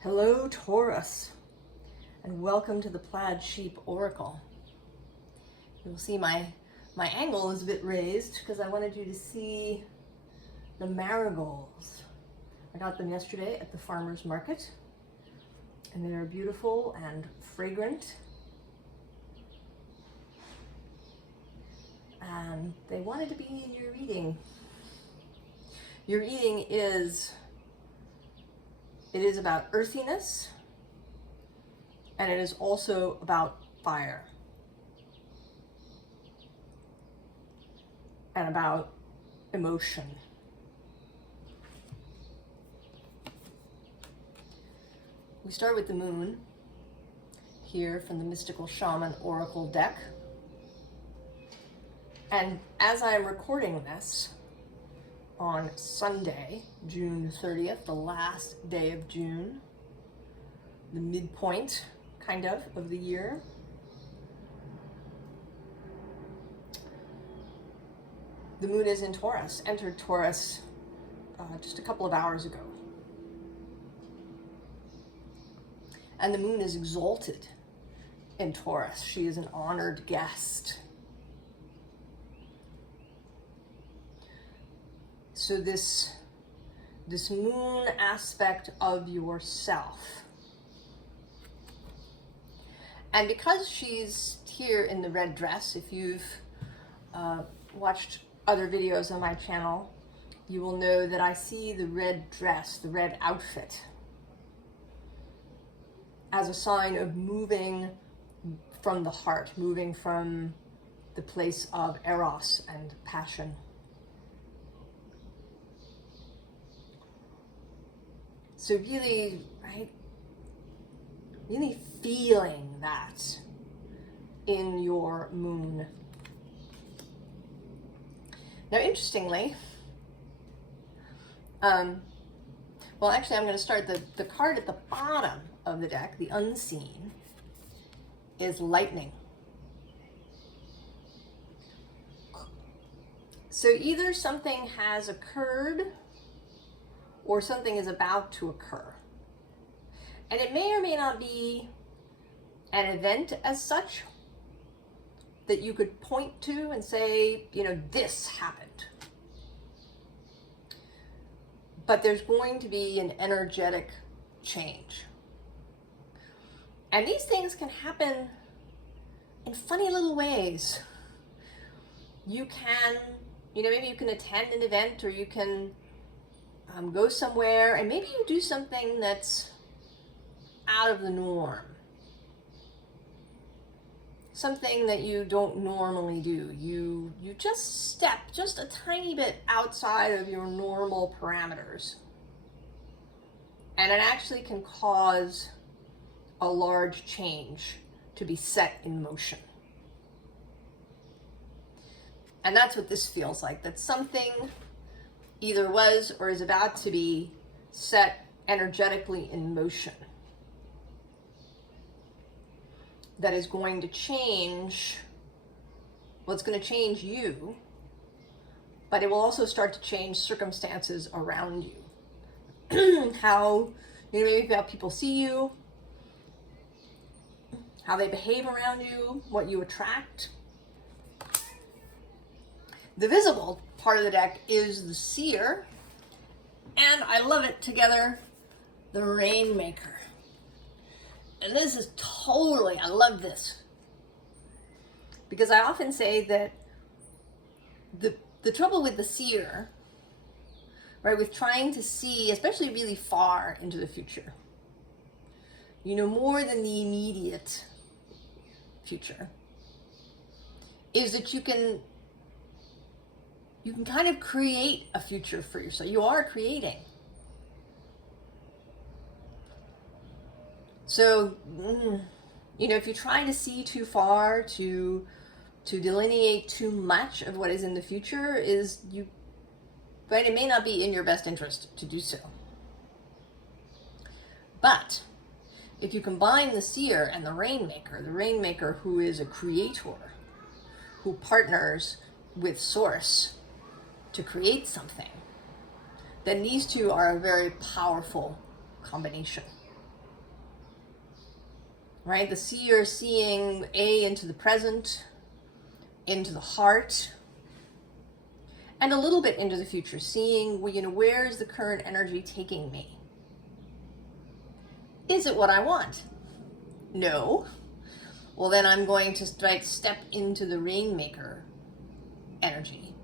Hello, Taurus, and welcome to the Plaid Sheep Oracle. You'll see my angle is a bit raised because I wanted you to see the marigolds. I got them yesterday at the farmer's market, and they're beautiful and fragrant. And they wanted to be in your reading. Your reading is about earthiness, and it is also about fire and about emotion. We start with the moon here from the Mystical Shaman Oracle deck. And as I am recording this on Sunday, June 30th, the last day of June, the midpoint, kind of the year, the moon is in Taurus, entered Taurus just a couple of hours ago. And the moon is exalted in Taurus. She is an honored guest. So this moon aspect of yourself. And because she's here in the red dress, if you've watched other videos on my channel, you will know that I see the red dress, the red outfit, as a sign of moving from the heart, moving from the place of eros and passion. So really, right, really feeling that in your moon. Now, interestingly, well, actually, I'm going to start the card at the bottom of the deck, the unseen, is lightning. So either something has occurred or something is about to occur. And it may or may not be an event as such that you could point to and say, you know, this happened. But there's going to be an energetic change. And these things can happen in funny little ways. You can, maybe you can attend an event, or you can go somewhere, and maybe you do something that's out of the norm. Something that you don't normally do. You just step just a tiny bit outside of your normal parameters. And it actually can cause a large change to be set in motion. And that's what this feels like, that something either was or is about to be set energetically in motion. That is going to change, well, it's going to change you, but it will also start to change circumstances around you. How, maybe how people see you, how they behave around you, what you attract. The visible part of the deck is the seer, and I love it together, the rainmaker. And this is totally, I love this, because I often say that the trouble with the seer, right, with trying to see, especially really far into the future, more than the immediate future, is that you can kind of create a future for yourself. You are creating. So, if you're trying to see too far, to delineate too much of what is in the future, but it may not be in your best interest to do so. But if you combine the seer and the rainmaker who is a creator, who partners with source to create something, then these two are a very powerful combination. right? The seer seeing into the present, into the heart, and a little bit into the future, seeing, where is the current energy taking me? Is it what I want? No. Well, then I'm going to step into the Rainmaker energy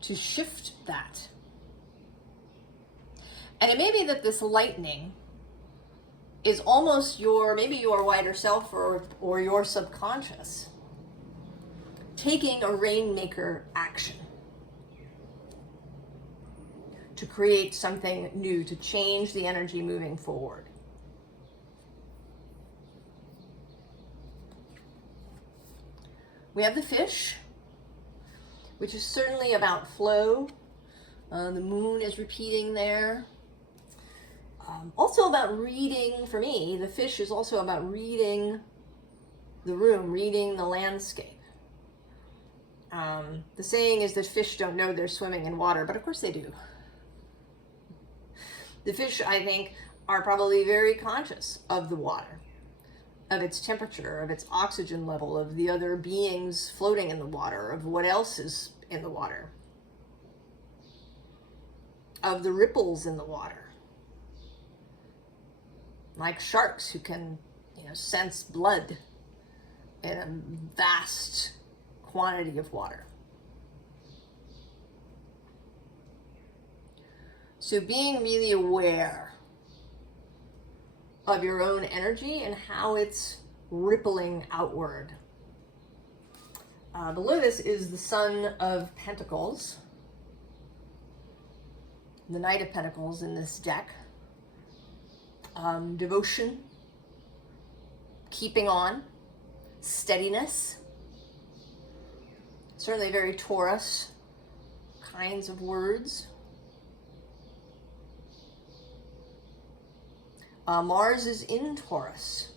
to shift that. And it may be that this lightning is almost maybe your wider self or your subconscious taking a Rainmaker action to create something new, to change the energy moving forward. We have the Fish, which is certainly about flow. The moon is repeating there. Also about reading, for me, the Fish is also about reading the room, reading the landscape. The saying is that fish don't know they're swimming in water, but of course they do. The fish, I think, are probably very conscious of the water, of its temperature, of its oxygen level, of the other beings floating in the water, of what else is in the water, of the ripples in the water. Like sharks who can, sense blood in a vast quantity of water. So being really aware of your own energy and how it's rippling outward. Below this is the Son of Pentacles, the Knight of Pentacles in this deck. Devotion, keeping on, steadiness, certainly very Taurus kinds of words. Mars is in Taurus.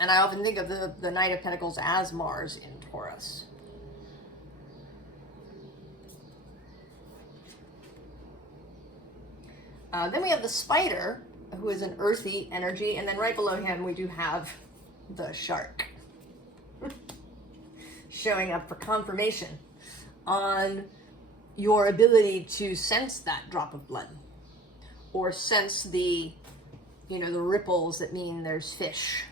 And I often think of the Knight of Pentacles as Mars in Taurus. Then we have the Spider, who is an earthy energy, and then right below him we do have the Shark showing up for confirmation on your ability to sense that drop of blood, or sense the ripples that mean there's fish.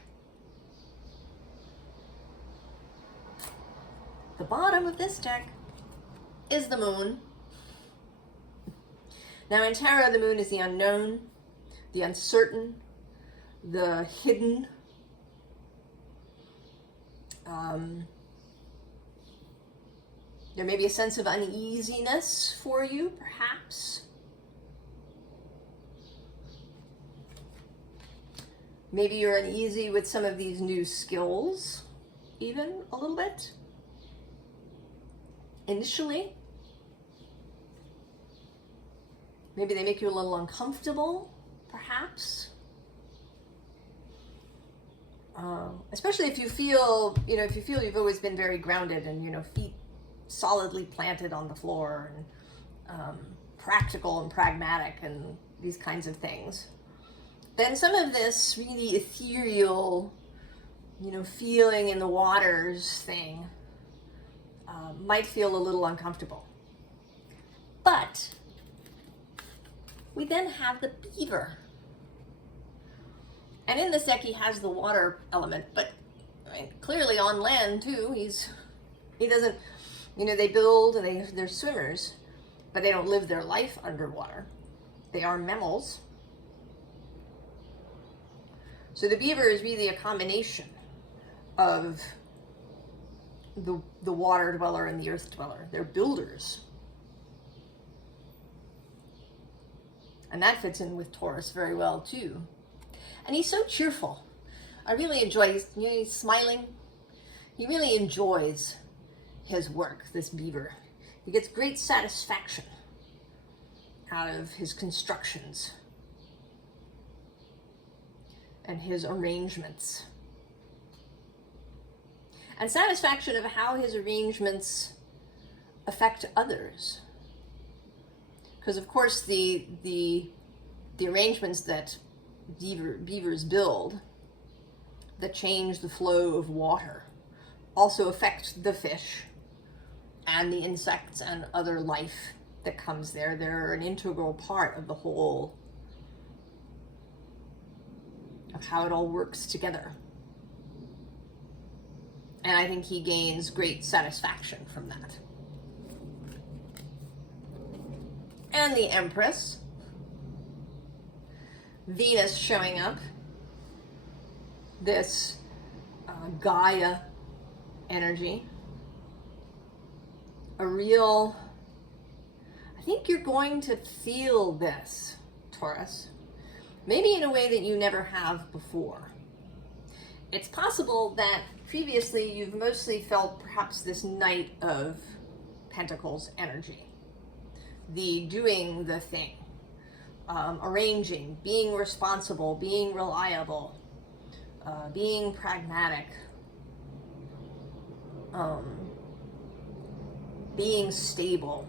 The bottom of this deck is the Moon. Now in Tarot, the Moon is the unknown, the uncertain, the hidden. There may be a sense of uneasiness for you, perhaps. Maybe you're uneasy with some of these new skills, even a little bit, initially. Maybe they make you a little uncomfortable, perhaps. Especially if you feel, you've always been very grounded and, feet solidly planted on the floor and practical and pragmatic and these kinds of things. Then some of this really ethereal, feeling in the waters thing might feel a little uncomfortable. But we then have the Beaver. And in this deck he has the water element, but clearly on land too. He doesn't, they build and they're swimmers, but they don't live their life underwater. They are mammals. So the Beaver is really a combination of the water dweller and the earth dweller. They're builders. And that fits in with Taurus very well too. And he's so cheerful. I really enjoy, he's smiling. He really enjoys his work, this Beaver. He gets great satisfaction out of his constructions and his arrangements. And satisfaction of how his arrangements affect others. Because of course the arrangements that beavers build that change the flow of water also affect the fish and the insects and other life that comes there. They're an integral part of the whole, of how it all works together. And I think he gains great satisfaction from that. And the Empress, Venus showing up, this Gaia energy, a real, I think you're going to feel this, Taurus, maybe in a way that you never have before. It's possible that previously you've mostly felt perhaps this Knight of Pentacles energy, the doing the thing, arranging, being responsible, being reliable, being pragmatic, being stable,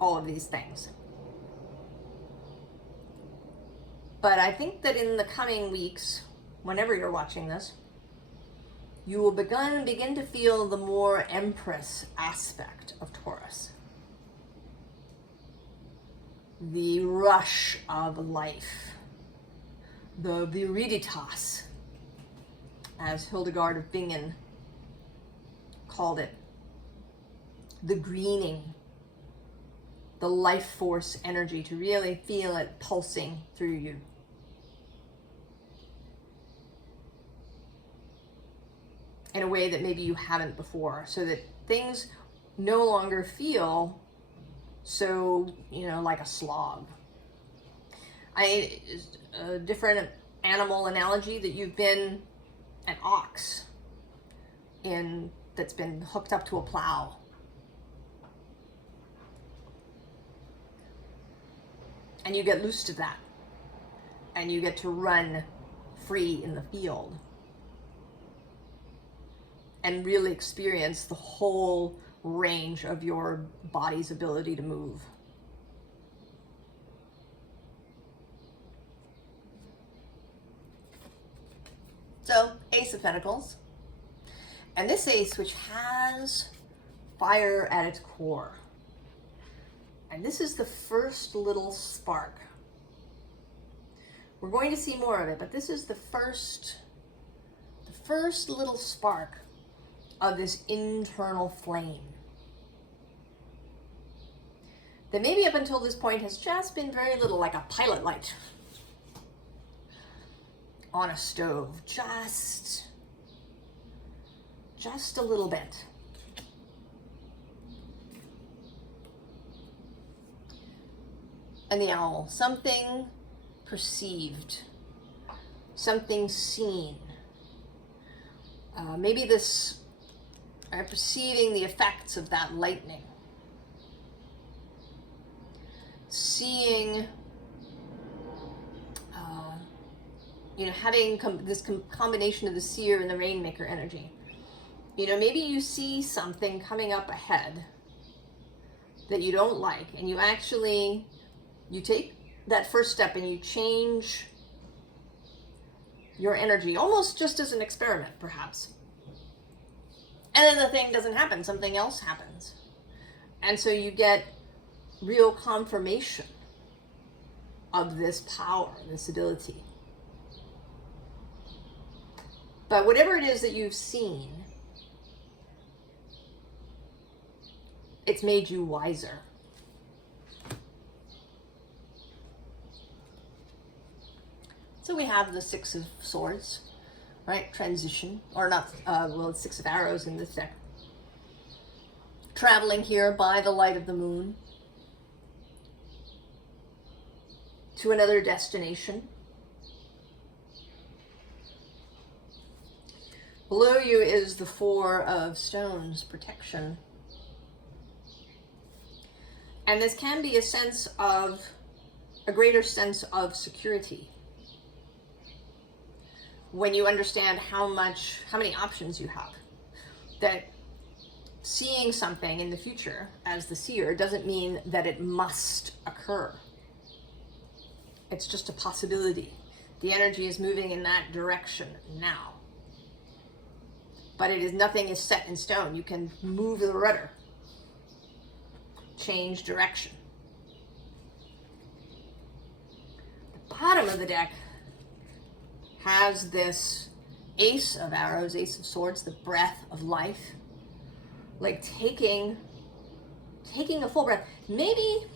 all of these things. But I think that in the coming weeks, whenever you're watching this, you will begin to feel the more Empress aspect of Taurus. The rush of life, the viriditas, as Hildegard of Bingen called it, the greening, the life force energy, to really feel it pulsing through you. In a way that maybe you haven't before, so that things no longer feel so, like a slog. A different animal analogy, that you've been an ox that's been hooked up to a plow. And you get loose to that. And you get to run free in the field. And really experience the whole range of your body's ability to move. So, Ace of Pentacles. And this ace, which has fire at its core. And this is the first little spark. We're going to see more of it, but this is the first little spark of this internal flame that maybe up until this point has just been very little, like a pilot light on a stove, just a little bit. And the owl, something perceived, something seen. Maybe this, perceiving the effects of that lightning. Seeing, having this combination of the seer and the rainmaker energy. Maybe you see something coming up ahead that you don't like, and you take that first step and you change your energy, almost just as an experiment, perhaps. And then the thing doesn't happen, something else happens. And so you get real confirmation of this power, this ability. But whatever it is that you've seen, it's made you wiser. So we have the Six of Swords, right? Transition, or not, it's Six of Arrows in this deck. Traveling here by the light of the moon to another destination. Below you is the Four of Stones, protection. And this can be a greater sense of security when you understand how many options you have. That seeing something in the future as the seer doesn't mean that it must occur. It's just a possibility. The energy is moving in that direction now. But nothing is set in stone. You can move the rudder, change direction. The bottom of the deck has this Ace of Arrows, Ace of Swords, the breath of life. Like taking a full breath. Maybe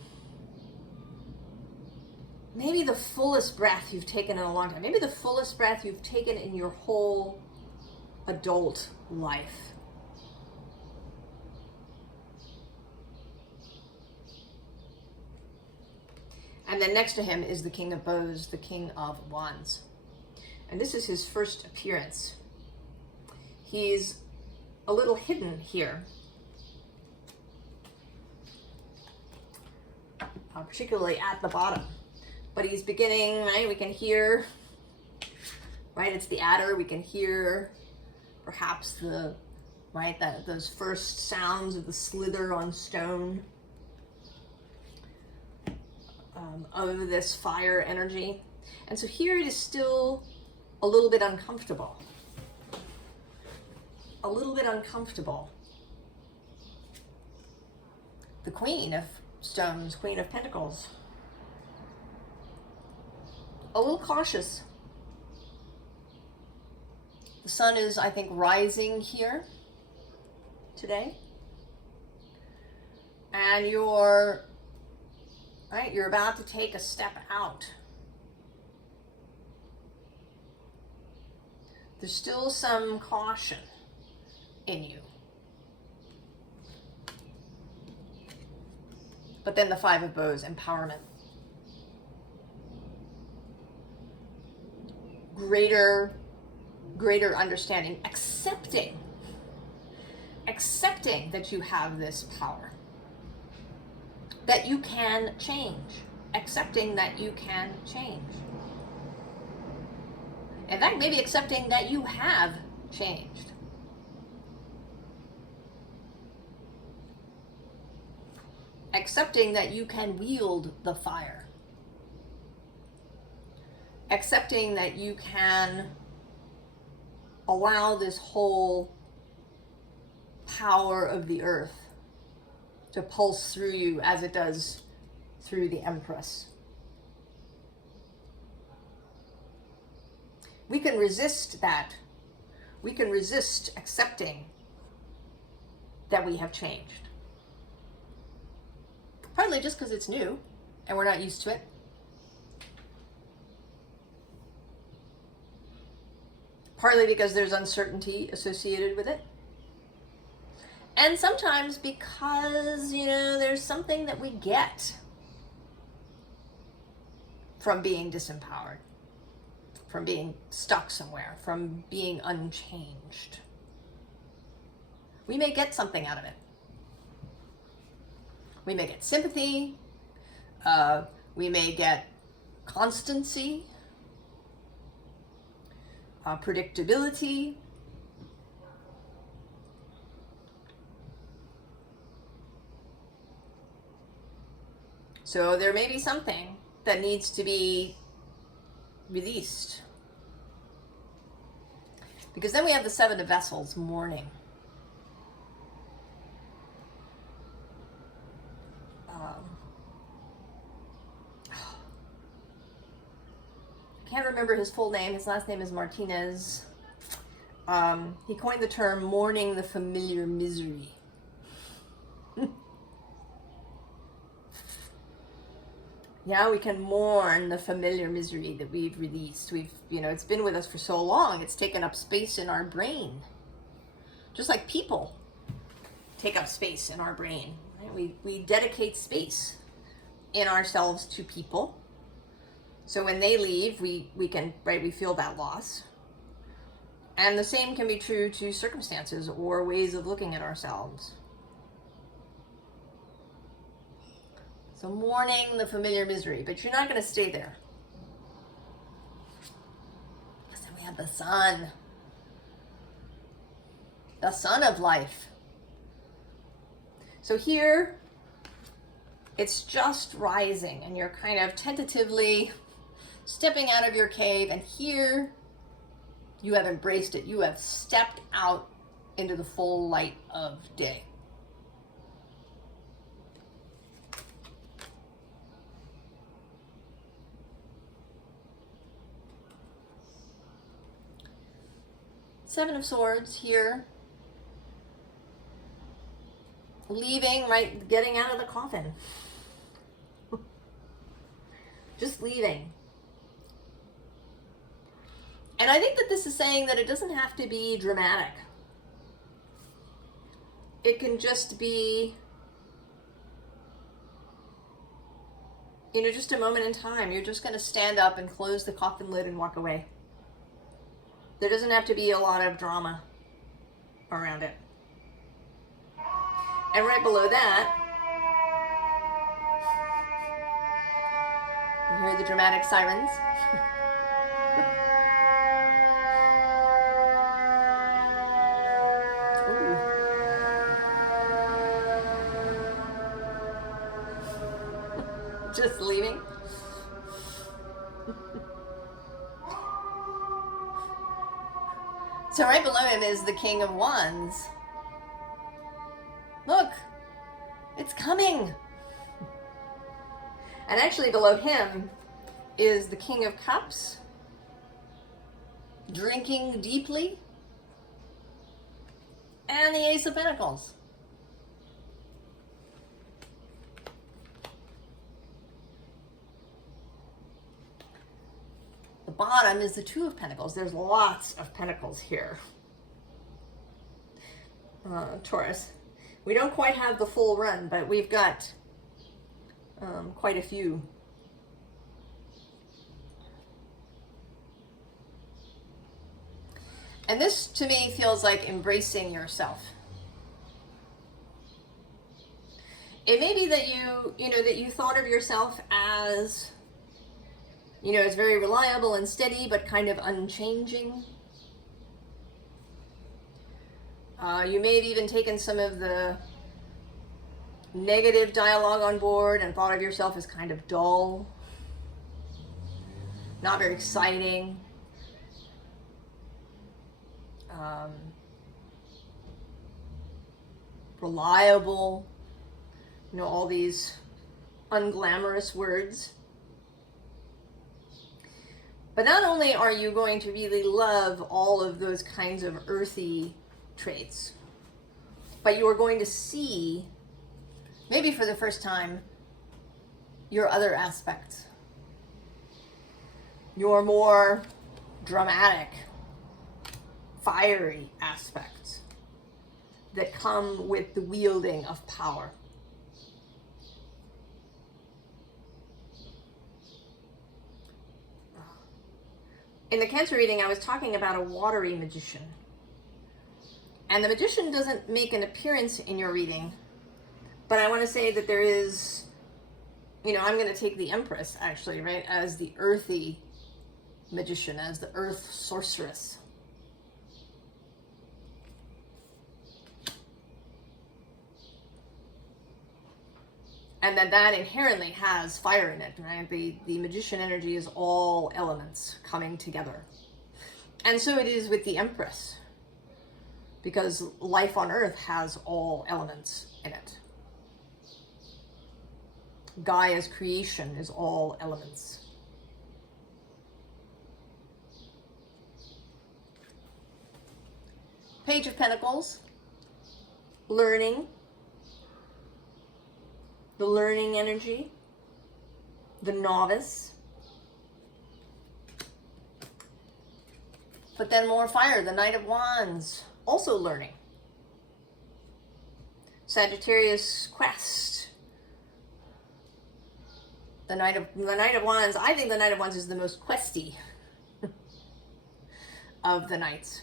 the fullest breath you've taken in a long time. Maybe the fullest breath you've taken in your whole adult life. And then next to him is the King of Bows, the King of Wands. And this is his first appearance. He's a little hidden here. Particularly at the bottom. But he's beginning, right? We can hear, right? It's the adder. We can hear perhaps those first sounds of the slither on stone of this fire energy. And so here it is still a little bit uncomfortable. A little bit uncomfortable. The Queen of Stones, Queen of Pentacles. A little cautious. The sun is, I think, rising here today. And you're about to take a step out. There's still some caution in you. But then the Five of Bows, empowerment. Greater understanding, accepting that you have this power, that you can change, accepting that you can change. In fact, maybe accepting that you have changed. Accepting that you can wield the fire. Accepting that you can allow this whole power of the earth to pulse through you as it does through the Empress. We can resist that. We can resist accepting that we have changed. Partly just because it's new and we're not used to it. Partly because there's uncertainty associated with it. And sometimes because, there's something that we get from being disempowered, from being stuck somewhere, from being unchanged. We may get something out of it. We may get sympathy. We may get constancy, predictability. So there may be something that needs to be released. Because then we have the Seven of Vessels, mourning. I can't remember his full name. His last name is Martinez. He coined the term mourning the familiar misery. Yeah, we can mourn the familiar misery that we've released. It's been with us for so long. It's taken up space in our brain. Just like people take up space in our brain. Right? We dedicate space in ourselves to people. So when they leave, we feel that loss. And the same can be true to circumstances or ways of looking at ourselves. So mourning the familiar misery, but you're not going to stay there. Because then we have the sun. The sun of life. So here, it's just rising, and you're kind of tentatively stepping out of your cave, and here you have embraced it. You have stepped out into the full light of day. Seven of Swords here. Leaving, right? Getting out of the coffin. Just leaving. And I think that this is saying that it doesn't have to be dramatic. It can just be, you know, just a moment in time. You're just going to stand up and close the coffin lid and walk away. There doesn't have to be a lot of drama around it. And right below that, you hear the dramatic sirens. Ooh. Just leaving. So right below him is the King of Wands. Look, it's coming. And actually below him is the King of Cups, drinking deeply, and the Ace of Pentacles. The bottom is the Two of Pentacles. There's lots of pentacles here. Taurus. We don't quite have the full run, but we've got quite a few. And this, to me, feels like embracing yourself. It may be that that you thought of yourself as, as very reliable and steady, but kind of unchanging. You may have even taken some of the negative dialogue on board and thought of yourself as kind of dull, not very exciting, reliable, all these unglamorous words. But not only are you going to really love all of those kinds of earthy traits, but you are going to see, maybe for the first time, your other aspects. Your more dramatic, fiery aspects that come with the wielding of power. In the Cancer reading, I was talking about a watery magician. And the magician doesn't make an appearance in your reading, but I want to say that there is, I'm going to take the Empress, actually, right, as the earthy magician, as the earth sorceress. And that inherently has fire in it, right? The magician energy is all elements coming together. And so it is with the Empress, because life on earth has all elements in it. Gaia's creation is all elements. Page of Pentacles, learning, the learning energy, the novice. But then more fire, the Knight of Wands, also learning. Sagittarius quest. The Knight of Wands, I think the Knight of Wands is the most questy of the knights.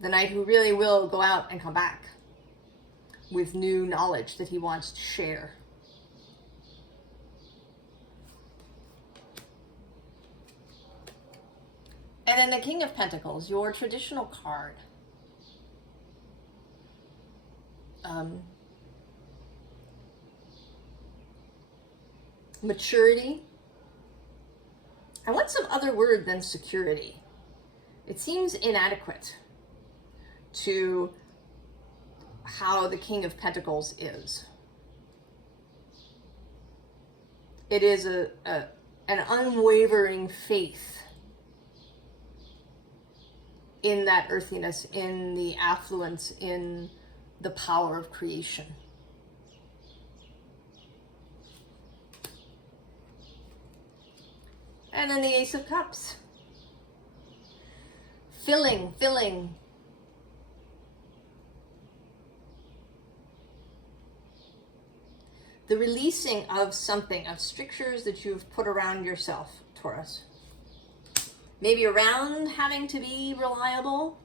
The knight who really will go out and come back with new knowledge that he wants to share. And then the King of Pentacles, your traditional card. Maturity, I want some other word than security. It seems inadequate to how the King of Pentacles is. It is an unwavering faith in that earthiness, in the affluence, in the power of creation. And then the Ace of Cups. Filling. The releasing of something, of strictures that you've put around yourself, Taurus. Maybe around having to be reliable.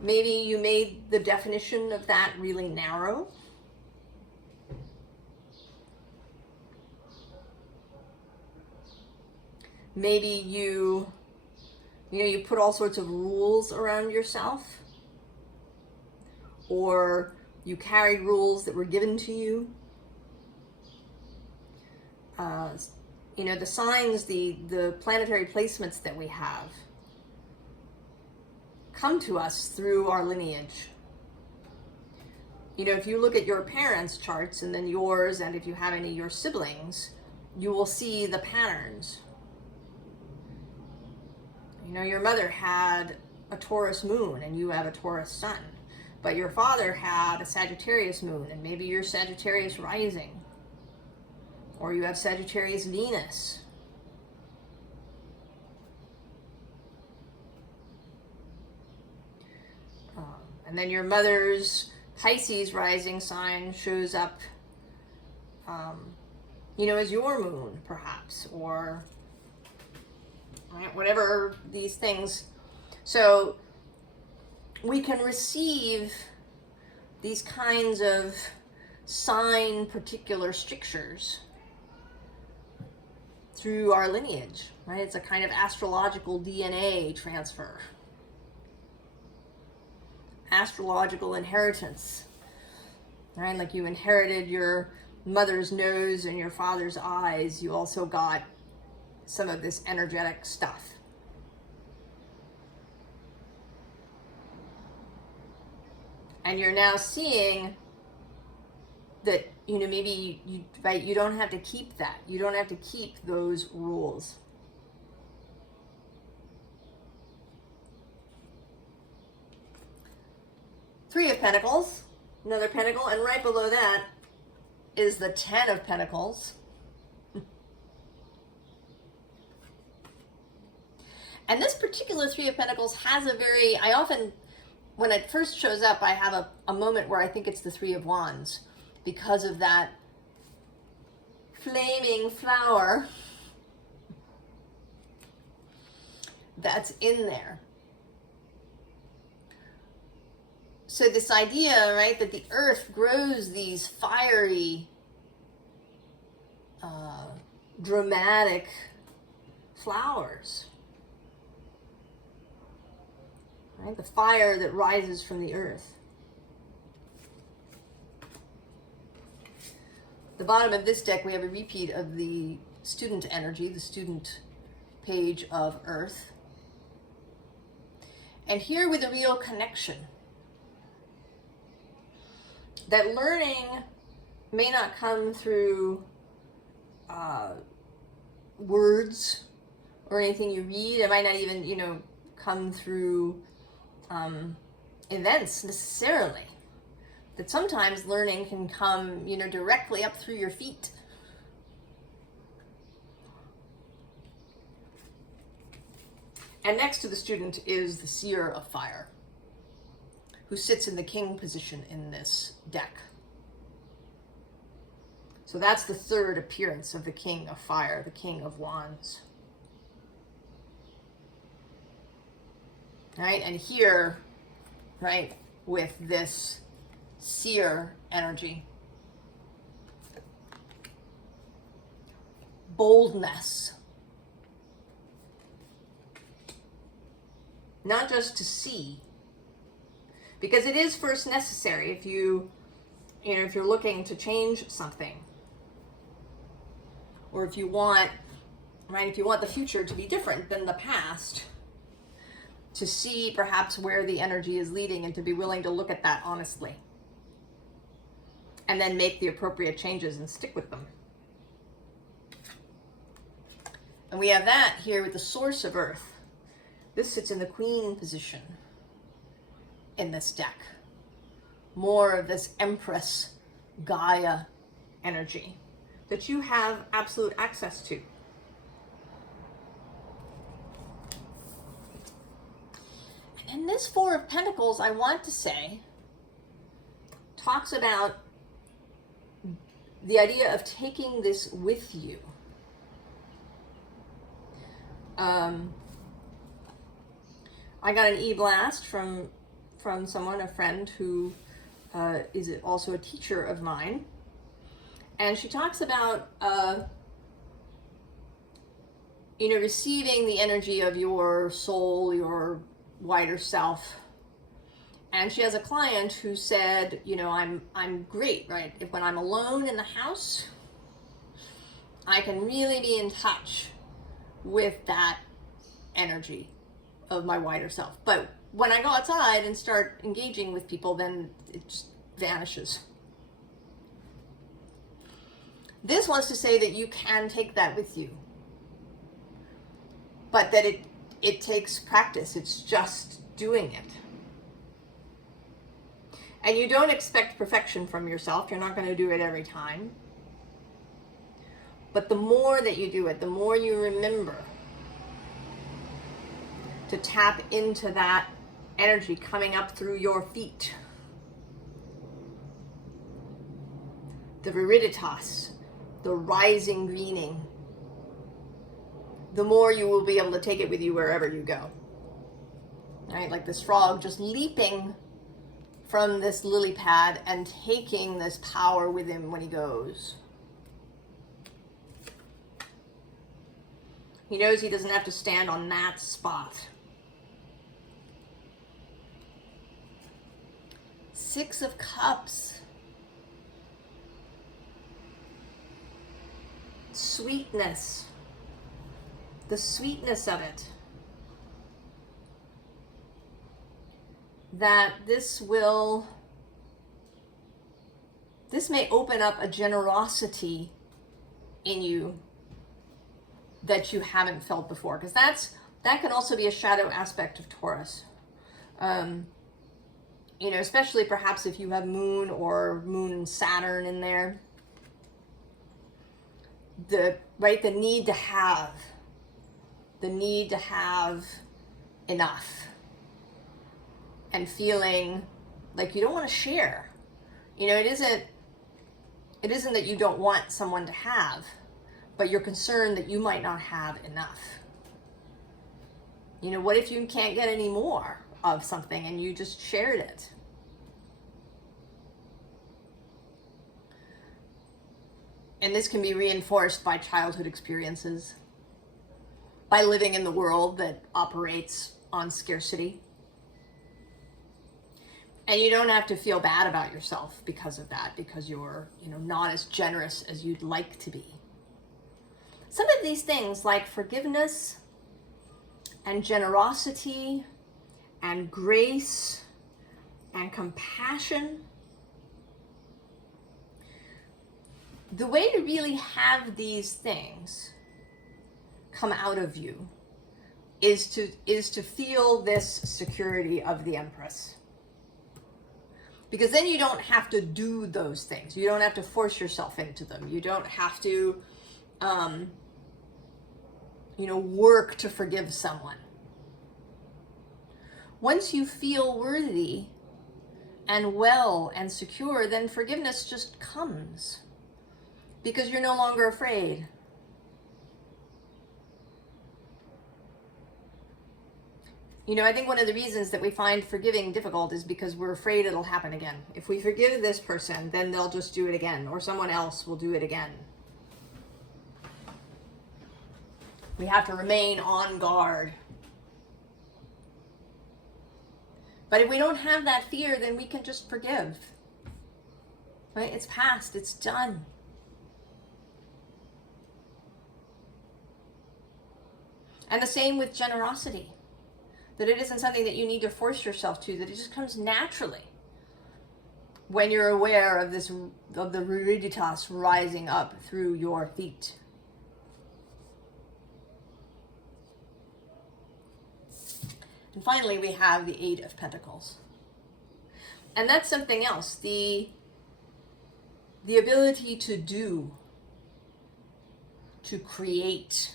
Maybe you made the definition of that really narrow. Maybe you put all sorts of rules around yourself. Or you carried rules that were given to you. The signs, the planetary placements that we have come to us through our lineage. If you look at your parents' charts and then yours, and if you have any of your siblings, you will see the patterns. Your mother had a Taurus moon and you have a Taurus sun, but your father had a Sagittarius moon and maybe you're Sagittarius rising. Or you have Sagittarius Venus. And then your mother's Pisces rising sign shows up, as your moon, perhaps, or whatever these things. So we can receive these kinds of sign particular strictures through our lineage, right? It's a kind of astrological DNA transfer. Astrological inheritance, right? Like you inherited your mother's nose and your father's eyes, you also got some of this energetic stuff. And you're now seeing that, maybe you don't have to keep that. You don't have to keep those rules. Three of Pentacles, another pentacle, and right below that is the 10 of Pentacles. And this particular Three of Pentacles has I often, when it first shows up, I have a moment where I think it's the Three of Wands because of that flaming flower that's in there. So this idea, right, that the earth grows these fiery, dramatic flowers. Right? The fire that rises from the earth. The bottom of this deck, we have a repeat of the student energy, the student page of Earth. And here with a real connection. That learning may not come through words or anything you read. It might not even, come through events necessarily. That sometimes learning can come, directly up through your feet. And next to the student is the seer of fire, who sits in the king position in this deck. So that's the third appearance of the king of fire, the king of wands. Right, and here, right, with this seer energy, boldness, not just to see, because it is first necessary if if you're looking to change something, or if you want right? If you want the future to be different than the past, to see perhaps where the energy is leading and to be willing to look at that honestly. And then make the appropriate changes and stick with them. And we have that here with the source of Earth. This sits in the Queen position in this deck. More of this Empress, Gaia energy that you have absolute access to. And in this Four of Pentacles, I want to say, talks about the idea of taking this with you. I got an e-blast from someone, a friend who is also a teacher of mine, and she talks about receiving the energy of your soul, your wider self. And she has a client who said, I'm great, right? When I'm alone in the house, I can really be in touch with that energy of my wider self. But when I go outside and start engaging with people, then it just vanishes. This wants to say that you can take that with you, but that it takes practice. It's just doing it. And you don't expect perfection from yourself. You're not going to do it every time. But the more that you do it, the more you remember to tap into that energy coming up through your feet. The viriditas, the rising greening. The more you will be able to take it with you wherever you go. Right? Like this frog just leaping from this lily pad and taking this power with him when he goes. He knows he doesn't have to stand on that spot. Six of Cups. Sweetness. The sweetness of it. That this may open up a generosity in you that you haven't felt before, because that can also be a shadow aspect of Taurus. Especially perhaps if you have Moon or Moon and Saturn in there. The need to have enough. And feeling like you don't want to share. It isn't that you don't want someone to have, but you're concerned that you might not have enough. What if you can't get any more of something and you just shared it? And this can be reinforced by childhood experiences, by living in the world that operates on scarcity. And you don't have to feel bad about yourself because of that, because you're, not as generous as you'd like to be. Some of these things like forgiveness and generosity and grace and compassion, the way to really have these things come out of you is to feel this security of the Empress. Because then you don't have to do those things. You don't have to force yourself into them. You don't have to, work to forgive someone. Once you feel worthy and well and secure, then forgiveness just comes. Because you're no longer afraid. I think one of the reasons that we find forgiving difficult is because we're afraid it'll happen again. If we forgive this person, then they'll just do it again, or someone else will do it again. We have to remain on guard. But if we don't have that fear, then we can just forgive. Right? It's past, it's done. And the same with generosity, that it isn't something that you need to force yourself to, that it just comes naturally when you're aware of this, of the viriditas rising up through your feet. And finally, we have the Eight of Pentacles. And that's something else, the ability to do, to create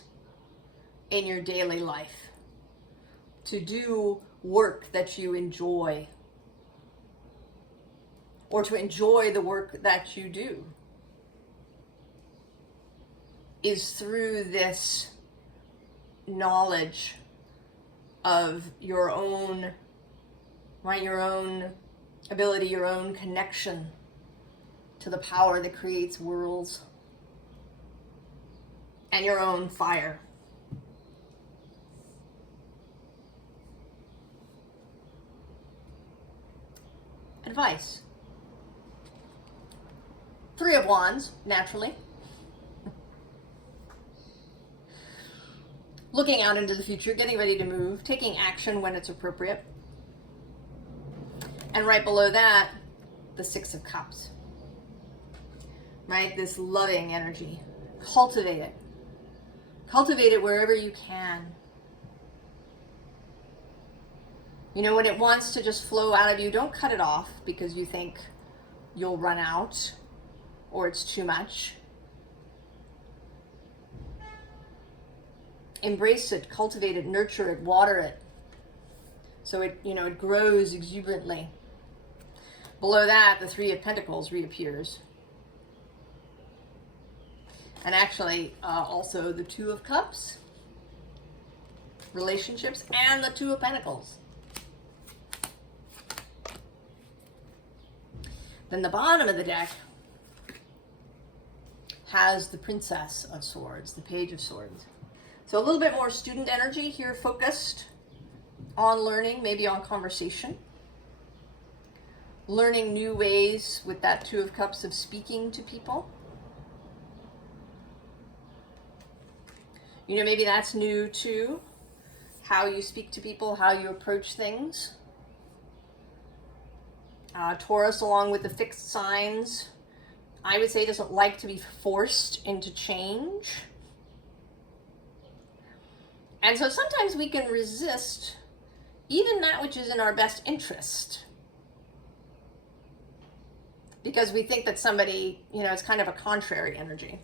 in your daily life, to do work that you enjoy, or to enjoy the work that you do, is through this knowledge of your own, right, your own ability, your own connection to the power that creates worlds, and your own fire. Advice. Three of Wands, naturally. Looking out into the future, getting ready to move, taking action when it's appropriate. And right below that, the Six of Cups. Right? This loving energy. Cultivate it. Cultivate it wherever you can. You know, when it wants to just flow out of you, don't cut it off because you think you'll run out or it's too much. Embrace it, cultivate it, nurture it, water it, so it, you know, it grows exuberantly. Below that, the Three of Pentacles reappears. And actually, also the Two of Cups, relationships, and the Two of Pentacles. Then the bottom of the deck has the Princess of Swords, the Page of Swords. So a little bit more student energy here, focused on learning, maybe on conversation. Learning new ways with that Two of Cups of speaking to people. You know, maybe that's new too. How you speak to people, how you approach things. Taurus, along with the fixed signs, I would say doesn't like to be forced into change. And so sometimes we can resist even that which is in our best interest, because we think that somebody, you know, it's kind of a contrary energy.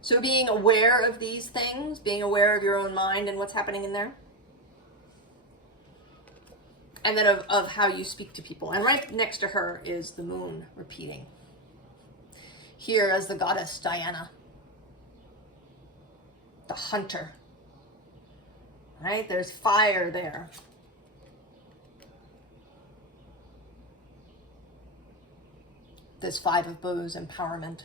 So being aware of these things, being aware of your own mind and what's happening in there. And then of how you speak to people. And right next to her is the moon repeating. Here as the goddess Diana, the hunter. Right? There's fire there. This Five of Bows, empowerment.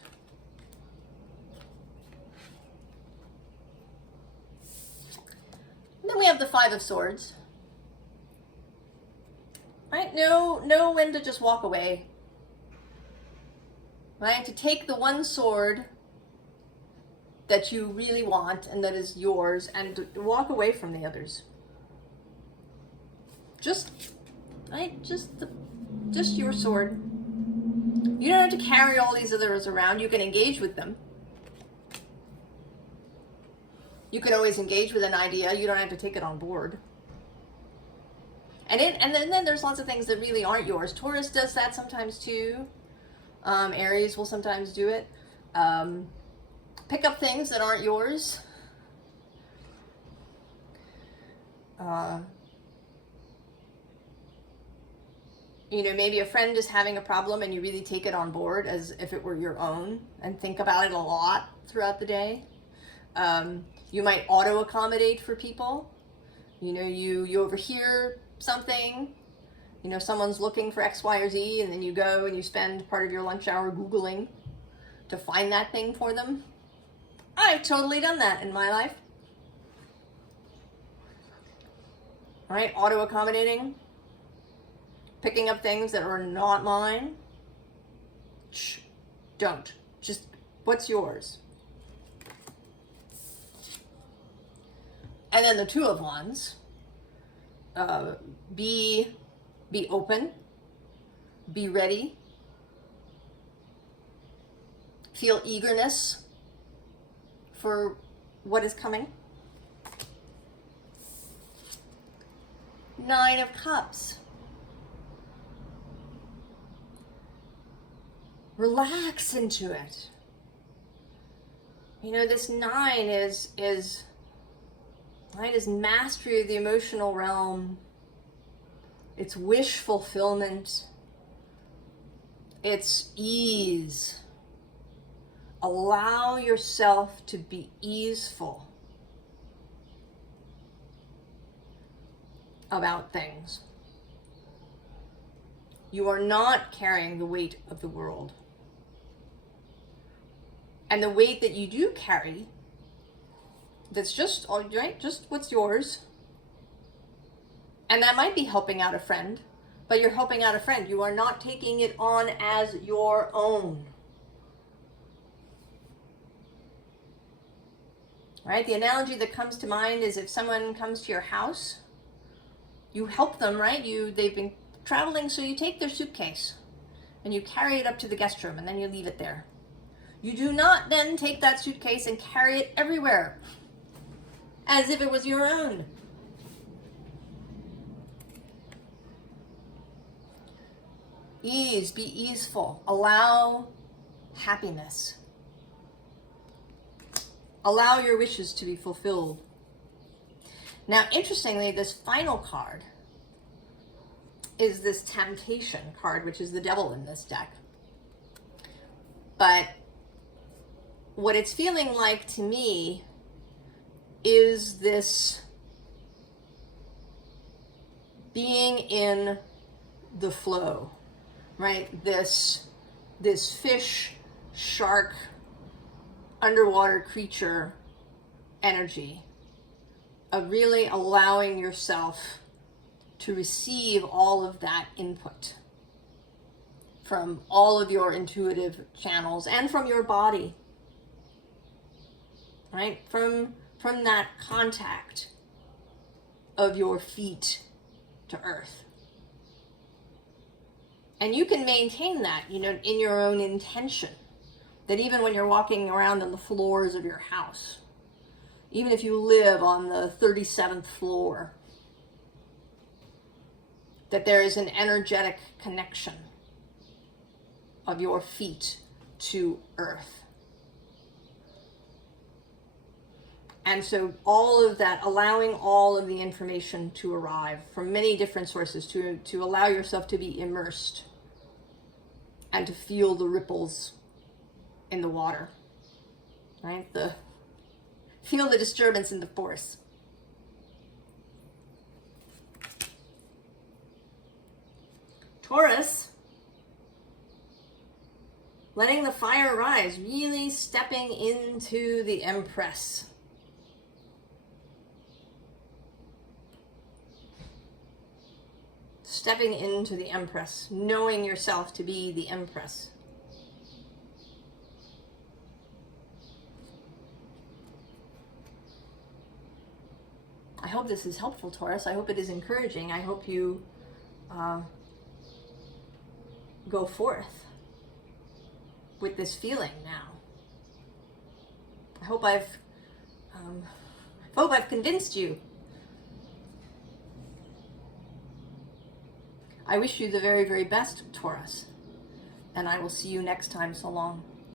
And then we have the Five of Swords. Right? Know when to just walk away. Right? To take the one sword that you really want and that is yours, and to walk away from the others. Just, right? Just your sword. You don't have to carry all these others around. You can engage with them. You can always engage with an idea. You don't have to take it on board. And then there's lots of things that really aren't yours. Taurus does that sometimes too. Aries will sometimes do it. Pick up things that aren't yours. You know, maybe a friend is having a problem and you really take it on board as if it were your own and think about it a lot throughout the day. You might auto-accommodate for people. You know, you overhear something, you know, someone's looking for X, Y, or Z, and then you go and you spend part of your lunch hour Googling to find that thing for them. I've totally done that in my life. All right, auto-accommodating, picking up things that are not mine. Shh, don't. Just, what's yours? And then the Two of Wands. Be open. Be ready. Feel eagerness for what is coming. Nine of Cups. Relax into it. You know, this nine is mastery of the emotional realm. It's wish fulfillment. It's ease. Allow yourself to be easeful about things. You are not carrying the weight of the world. And the weight that you do carry, that's just, right, just what's yours. And that might be helping out a friend, but you're helping out a friend. You are not taking it on as your own. Right? The analogy that comes to mind is if someone comes to your house, you help them, right? They've been traveling, so you take their suitcase and you carry it up to the guest room and then you leave it there. You do not then take that suitcase and carry it everywhere as if it was your own. Ease, be easeful. Allow happiness. Allow your wishes to be fulfilled. Now, interestingly, this final card is this temptation card, which is the devil in this deck. But what it's feeling like to me is this being in the flow, right? This fish, shark, underwater creature energy of really allowing yourself to receive all of that input from all of your intuitive channels and from your body, right? From that contact of your feet to earth. And you can maintain that, you know, in your own intention. That even when you're walking around on the floors of your house, even if you live on the 37th floor, that there is an energetic connection of your feet to earth. And so all of that, allowing all of the information to arrive from many different sources, to allow yourself to be immersed and to feel the ripples in the water, right? Feel the disturbance in the force. Taurus, letting the fire rise, really stepping into the Empress. Stepping into the Empress, knowing yourself to be the Empress. I hope this is helpful, Taurus. I hope it is encouraging. I hope you go forth with this feeling now. I hope I've convinced you. I wish you the very, very best, Taurus. And I will see you next time. So long.